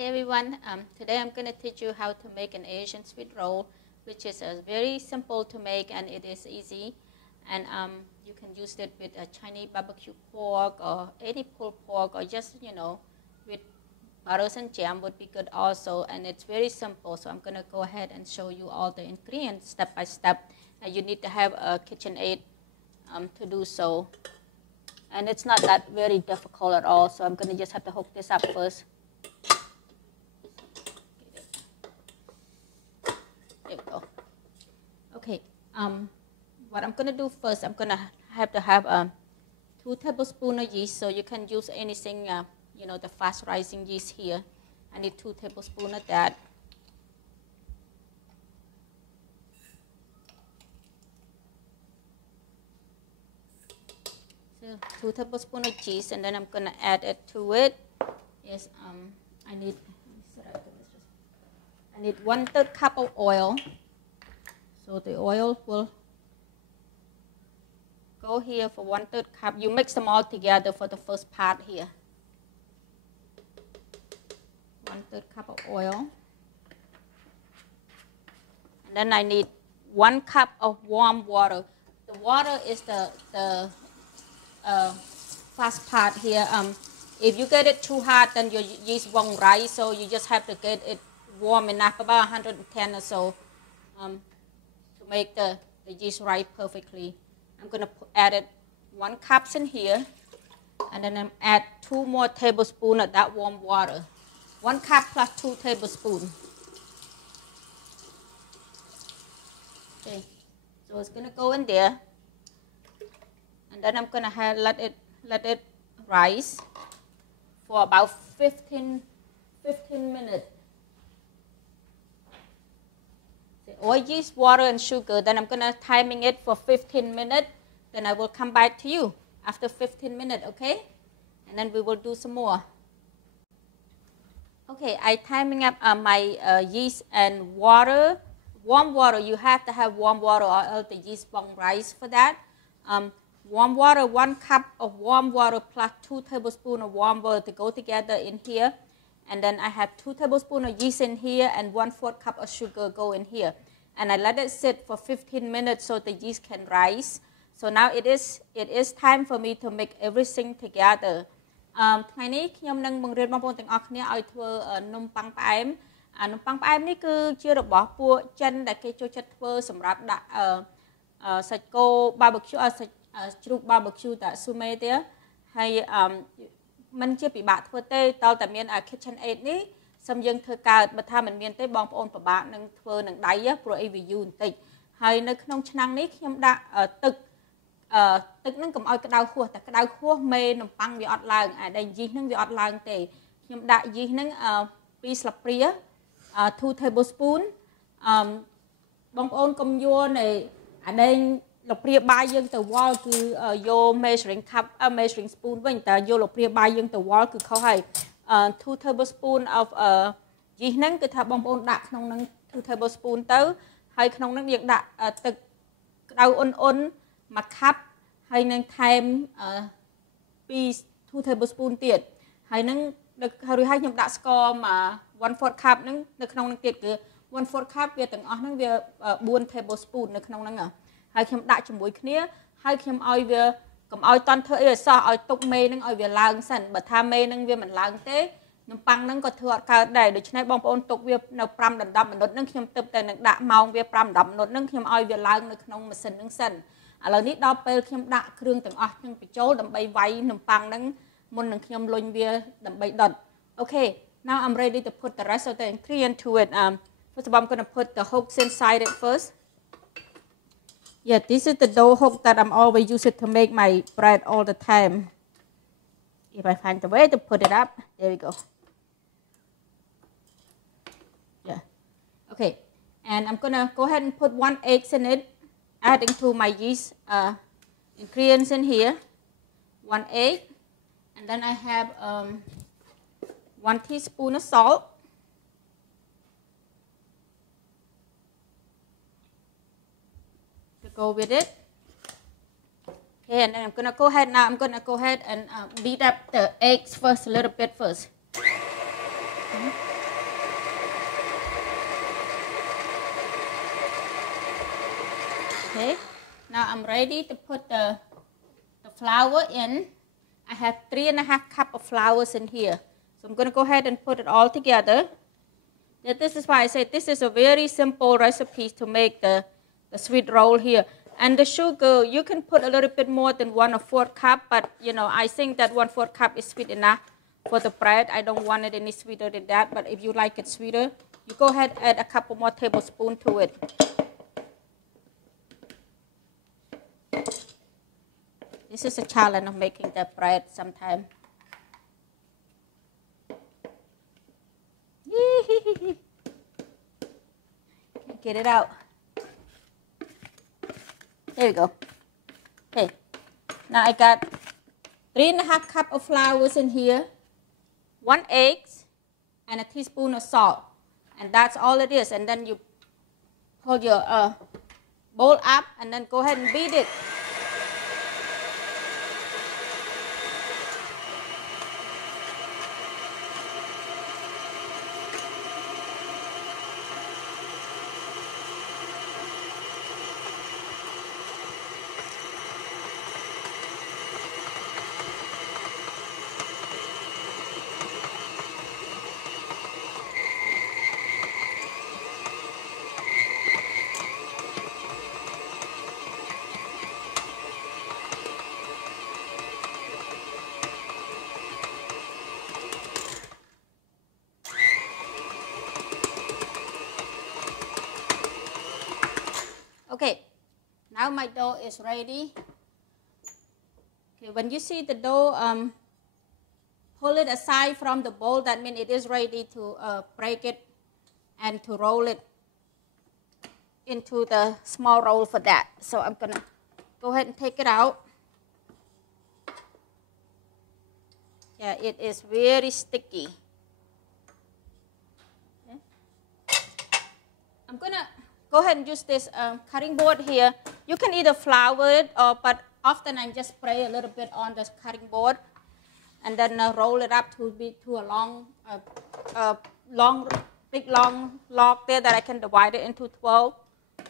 Hi everyone, today I'm going to teach you how to make an Asian sweet roll, which is very simple to make and it is easy. And you can use it with a Chinese barbecue pork or any pulled pork, or just, with butters and jam would be good also. And it's very simple, so I'm going to go ahead and show you all the ingredients step by step. And you need to have a KitchenAid to do so. And it's not that very difficult at all, so I'm going to just have to hook this up first. There we go. Okay, what I'm going to do first, I'm going to have 2 tablespoons of yeast, so you can use anything, the fast rising yeast here. I need 2 tablespoons of that. So 2 tablespoons of yeast, and then I'm going to add it to it. Yes, I need 1/3 cup of oil. So the oil will go here for 1/3 cup. You mix them all together for the first part here. 1/3 cup of oil. And then I need 1 cup of warm water. The water is the fast part here. If you get it too hot, then your yeast won't rise. So you just have to get it warm enough, about 110 or so, to make the yeast rise perfectly. I'm going to add it 1 cup in here, and then I'm add 2 more tablespoons of that warm water. 1 cup plus 2 tablespoons. Okay, so it's going to go in there, and then I'm going to let it rise for about 15 minutes. Oil, yeast, water, and sugar. Then I'm going to timing it for 15 minutes. Then I will come back to you after 15 minutes, okay? And then we will do some more. Okay, I timing up my yeast and water. Warm water, you have to have warm water or else the yeast won't rise for that. Warm water, 1 cup of warm water plus 2 tablespoons of warm water to go together in here. And then I have 2 tablespoons of yeast in here and 1/4 cup of sugar go in here. And I let it sit for 15 minutes so the yeast can rise. So now it is time for me to make everything together. ថ្ងៃនេះខ្ញុំនឹងបង្រៀនបងប្អូនទាំងអស់គ្នាឲ្យធ្វើនំប៉័ងផ្អែម នំប៉័ងផ្អែមនេះគឺជារបស់ពួកចិនដែលគេចូលចិត្តធ្វើសម្រាប់ដាក់សាច់គោ barbecue សាច់ជ្រូក barbecue តាស៊ូមេទេហើយมันជាពិបាកធ្វើទេតើតែមាន KitchenAid នេះសូមយើងធ្វើកើតបើថាមិនមានទេបងប្អូនពិបាកនឹងធ្វើនឹងដៃព្រោះអីវាយូរបន្តិចហើយនៅក្នុងឆ្នាំងនេះខ្ញុំដាក់ទឹកនឹងកុំឲ្យក្តៅហួសតែក្តៅហួសមេនំប៉័ងវាអត់ឡើងដែលយីសនឹងវាអត់ឡើងទេខ្ញុំដាក់យីសនឹង2 ស្លាបព្រា 2 tablespoon បងប្អូនកុំយកនៃអាដេងលព្រាបាយយើងទៅវល់គឺយក measuring cup measuring spoon វិញតែយកលព្រាបាយយើងទៅវល់គឺខុសហើយ2 tablespoon of យីសហ្នឹងគឺថាបងប្អូនដាក់ក្នុងហ្នឹង2 tablespoon ទៅហើយក្នុងហ្នឹងយើងដាក់ទឹកក្តៅអ៊ុន1 cup ហើយនឹងថែម2 tablespoon ទៀតហើយនឹងរួចហើយខ្ញុំដាក់ស្ករ1/4 cup ហ្នឹងនៅក្នុងហ្នឹងទៀតគឺ1/4 cup វាទាំងអស់ហ្នឹងវា4 tablespoon នៅក្នុងហ្នឹងហើយខ្ញុំដាក់ជាមួយគ្នាហើយខ្ញុំឲ្យវាកុំឲ្យតន់ធ្វើអីឲ្យសោះឲ្យទុកមេហ្នឹងឲ្យវាឡើងសិនបើថាមេហ្នឹងវាមិនឡើងទេនំប៉័ងហ្នឹងក៏ធ្វើអត់កើតដែរដូច្នេះបងប្អូនទុកវានៅ5ដល់10 មិនិតហ្នឹងខ្ញុំទើបតែនឹងដាក់ម៉ោងវា5ដល់10 មិនិតហ្នឹងខ្ញុំឲ្យវាឡើងនៅក្នុងម៉ាស៊ីនហ្នឹងសិនឥឡូវនេះដល់ពេលខ្ញុំដាក់គ្រឿងទាំងអស់ហ្នឹងបញ្ចូលដើម្បីវាយនំប៉័ងហ្នឹងមុននឹងខ្ញុំលុញវាដើម្បីដុត Okay, now I'm ready to put the rest of the ingredient to it. First of all, I'm going to put the hooks inside it first. Yeah, this is the dough hook that I'm always using to make my bread all the time. If I find the way to put it up, there we go. Yeah. Okay, and I'm going to go ahead and put 1 egg in it, adding to my yeast ingredients in here. 1 egg, and then I have 1 teaspoon of salt. To go with it. Okay, and then I'm going to go ahead now. I'm going to go ahead and beat up the eggs first, a little bit first. Okay, now I'm ready to put the flour in. I have 3½ cups of flours in here. So I'm going to go ahead and put it all together. This is why I say this is a very simple recipe to make the sweet roll here. And the sugar, you can put a little bit more than 1/4 cup, but you know, I think that 1/4 cup is sweet enough for the bread. I don't want it any sweeter than that, but if you like it sweeter, you go ahead and add a couple more tablespoons to it. This is a challenge of making the bread sometimes. Get it out. There we go. Okay. Now I got 3½ cups of flour in here, 1 egg, and a teaspoon of salt. And that's all it is. And then you hold your bowl up and then go ahead and beat it. Okay, now my dough is ready. Okay, when you see the dough, pull it aside from the bowl. That means it is ready to break it and to roll it into the small roll for that. So I'm gonna go ahead and take it out. Yeah, it is very sticky. Okay. I'm gonna go ahead and use this cutting board here. You can either flour it, but often I just spray a little bit on the cutting board and then roll it up to a big long log there that I can divide it into 12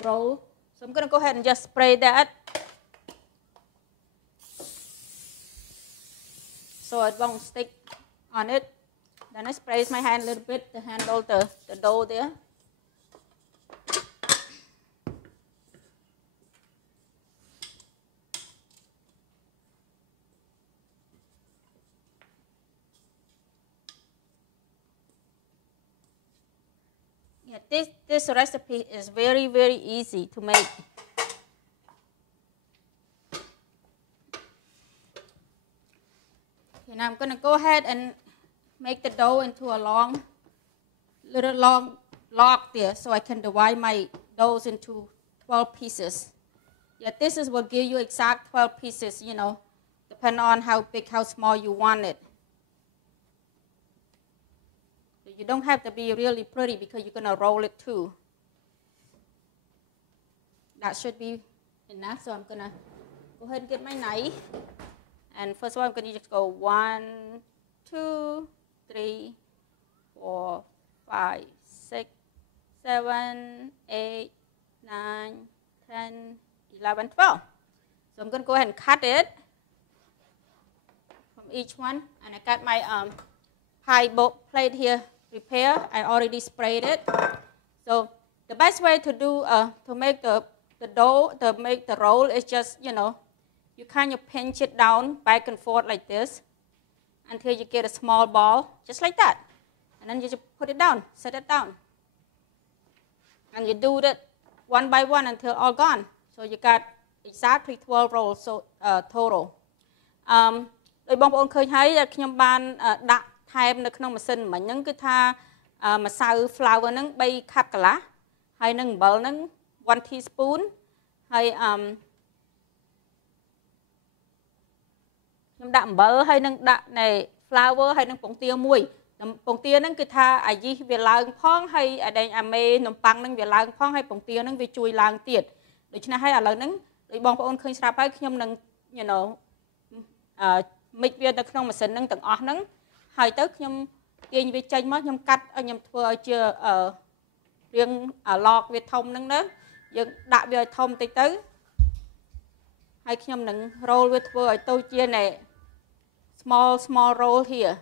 rolls. So I'm going to go ahead and just spray that so it won't stick on it. Then I spray my hand a little bit to handle the dough there. Yeah, this recipe is very, very easy to make. Okay, now I'm going to go ahead and make the dough into a little long log there so I can divide my doughs into 12 pieces. Yeah, this is what give you exact 12 pieces, you know, depending on how big, how small you want it. You don't have to be really pretty because you're going to roll it too. That should be enough. So I'm going to go ahead and get my knife. And first of all, I'm going to just go 1, 2, 3, 4, 5, 6, 7, 8, 9, 10, 11, 12. So I'm going to go ahead and cut it from each one. And I got my pie plate here. Prepare. I already sprayed it. So the best way to do to make the dough, to make the roll is just, you know, you kind of pinch it down back and forth like this until you get a small ball, just like that. And then you just put it down, set it down. And you do that one by one until all gone. So you got exactly 12 rolls so total. ដោយបងប្អូនឃើញហើយខ្ញុំបានដាក់ថែមនៅក្នុងម៉ាស៊ីនមិញហ្នឹងគឺថាម្សៅ flour ហ្នឹង 3 cup កន្លះហើយនឹងអំបិលហ្នឹង 1 teaspoon ហើយខ្ញុំដាក់អំបិលហើយនឹងដាក់នៃ flour ហើយនឹងពងទាមួយពងទាហ្នឹងគឺថាអាយីសវាឡើងផងហើយអាមេនំប៉័ងហ្នឹងវាឡើងផងហើយពងទាហ្នឹងវាជួយឡើងទៀតដូច្នេះហើយឥឡូវហ្នឹងដោយបងប្អូនឃើញស្រាប់ហើយខ្ញុំនឹង you know មិចវានៅក្នុងម៉ាស៊ីនហ្នឹងទាំងអស់ហ្នឹងហើយទៅខ្ញុំ ទាញវាចេញមកខ្ញុំកាត់ខ្ញុំធ្វើឲ្យជារៀងឡកវាធំហ្នឹងណាយើងដាក់វាឲ្យធំតិចទៅហើយខ្ញុំនឹង roll វាធ្វើឲ្យទៅជាណែ small roll here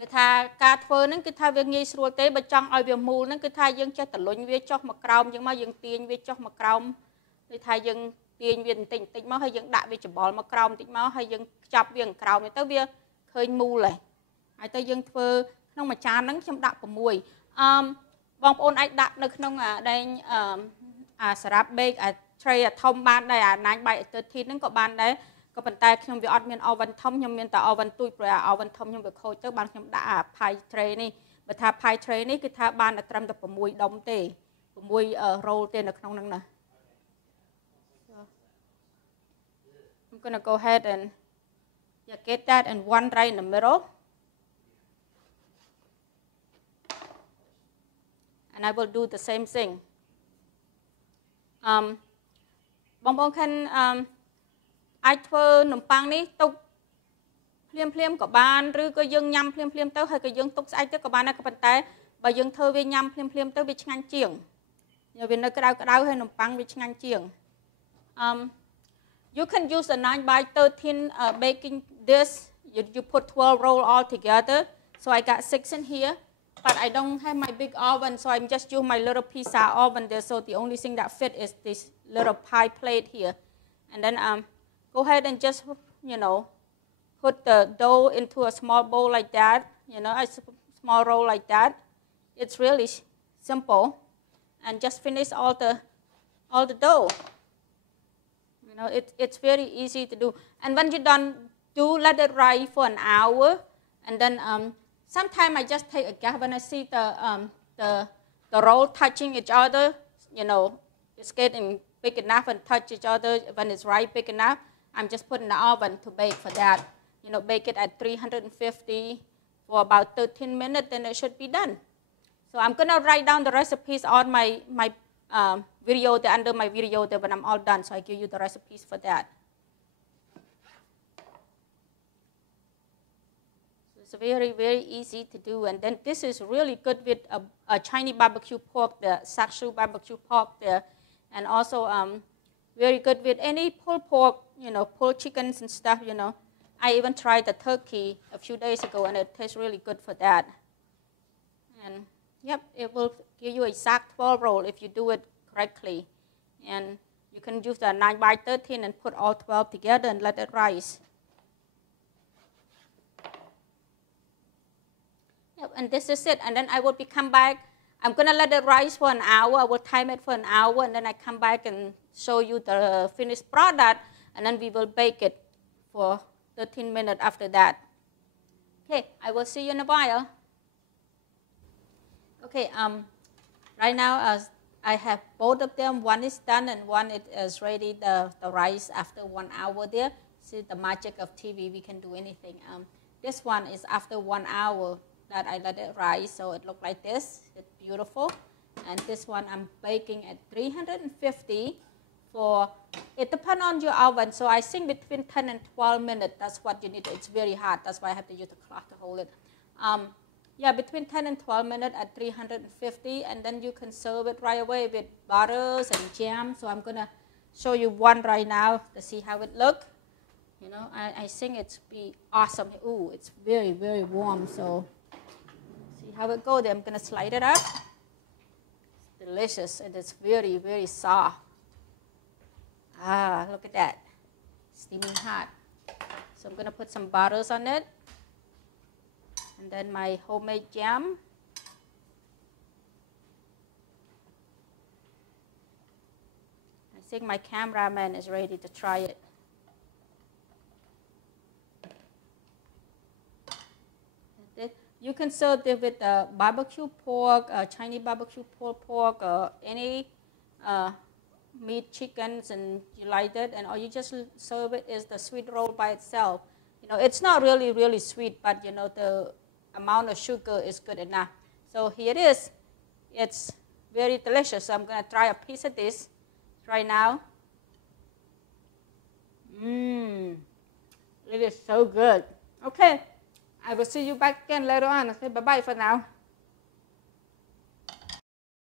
គឺថាការធ្វើហ្នឹងគឺថាវាងាយស្រួលទេបើចង់ឲ្យវាមូលហ្នឹងគឺថាយើងចេះតលុញវាចុះមកក្រោមអញ្ចឹងមកយើងទាញវាចុះមកក្រោមគឺថាយើងទាញវាបន្តិចបន្តិចមកហើយយើងដាក់វាច្បល់មកក្រោមបន្តិចមកហើយយើងខ្ចប់វាក្រោមទៅវាឃើញមូលហើយទៅយើងធ្វើក្នុងមួយចានហ្នឹងខ្ញុំដាក់6បងប្អូនអាចដាក់នៅក្នុងដែងសារ៉ាប់ bake tray ធំបានដែរ9 by 13ហ្នឹងក៏បានដែរក៏ប៉ុន្តែខ្ញុំវាអត់មាន oven ធំខ្ញុំមានតែ oven ទូចព្រោះoven ធំខ្ញុំវាខូចទៅបានខ្ញុំដាក់pie tray នេះបើថា pie tray នេះគឺថាបានតែត្រឹមតែ6ដុំទេ6 roll ទេនៅក្នុងហ្នឹងណា I'm going to go ahead and get that and one right in the middle and I will do the same thing បងប្អូនខាងអាចធ្វើនំប៉័ងនេះទុកភ្លាមក៏បានឬក៏យើងញ៉ាំភ្លាមទៅហើយក៏យើងទុកស្អែកទៅក៏បានដែរក៏ប៉ុន្តែបើយើងធ្វើវាញ៉ាំភ្លាមទៅវាឆ្ងាញ់ជាងវានៅក្តៅហើយនំប៉័ងវាឆ្ងាញ់ជាងYou can use a 9 by 13 baking dish you put 12 roll all together so I got 6 in here but I don't have my big oven so I'm just use my little pizza oven there so the only thing that fit is this little pie plate here and then go ahead and just, put the dough into a small bowl like that, a small roll like that. It's really simple. And just finish all the dough. It's very easy to do. And when you're done, let it rise for an hour. And then sometimes I just take a gap when I see the roll touching each other, it's getting big enough and touch each other when it's right big enough. I'm just putting the oven to bake for that. Bake it at 350 for about 13 minutes, then it should be done. So I'm going to write down the recipes on my video, under my video there when I'm all done. So I give you the recipes for that. So it's very, very easy to do. And then this is really good with a Chinese barbecue pork, the Sakshu barbecue pork there. And also very good with any pulled pork, pulled chickens and stuff, I even tried the turkey a few days ago and it tastes really good for that. And yep, it will give you exact 12 roll if you do it correctly. And you can use the 9 by 13 and put all 12 together and let it rise. Yep, and this is it. And then I will come back. I'm going to let it rise for an hour. I will time it for an hour, and then I come back and show you the finished product, and then we will bake it for 13 minutes after that. Okay, I will see you in a while. Okay, right now I have both of them. One is done, and one is ready, the rice after 1 hour there. See the magic of TV, we can do anything. This one is after 1 hour. That I let it rise, so it looked like this. It's beautiful. And this one I'm baking at 350 for, it depends on your oven. So I think between 10 and 12 minutes, that's what you need. It's very hot. That's why I have to use the cloth to hold it. Yeah, between 10 and 12 minutes at 350. And then you can serve it right away with butters and jam. So I'm going to show you one right now to see how it looks. I think it's be awesome. Ooh, it's very, very warm. So how it goes. I'm going to slide it up. It's delicious and it's very, very soft. Ah, look at that. Steaming hot. So I'm going to put some butters on it. And then my homemade jam. I think my cameraman is ready to try it. You can serve it with barbecue pork, Chinese barbecue pork, any meat, chickens, and you like that. And all you just serve it is the sweet roll by itself. It's not really, really sweet, but the amount of sugar is good enough. So here it is. It's very delicious. So I'm going to try a piece of this. Try now. It is so good. Okay, I will see you back again later on. I say bye-bye for now.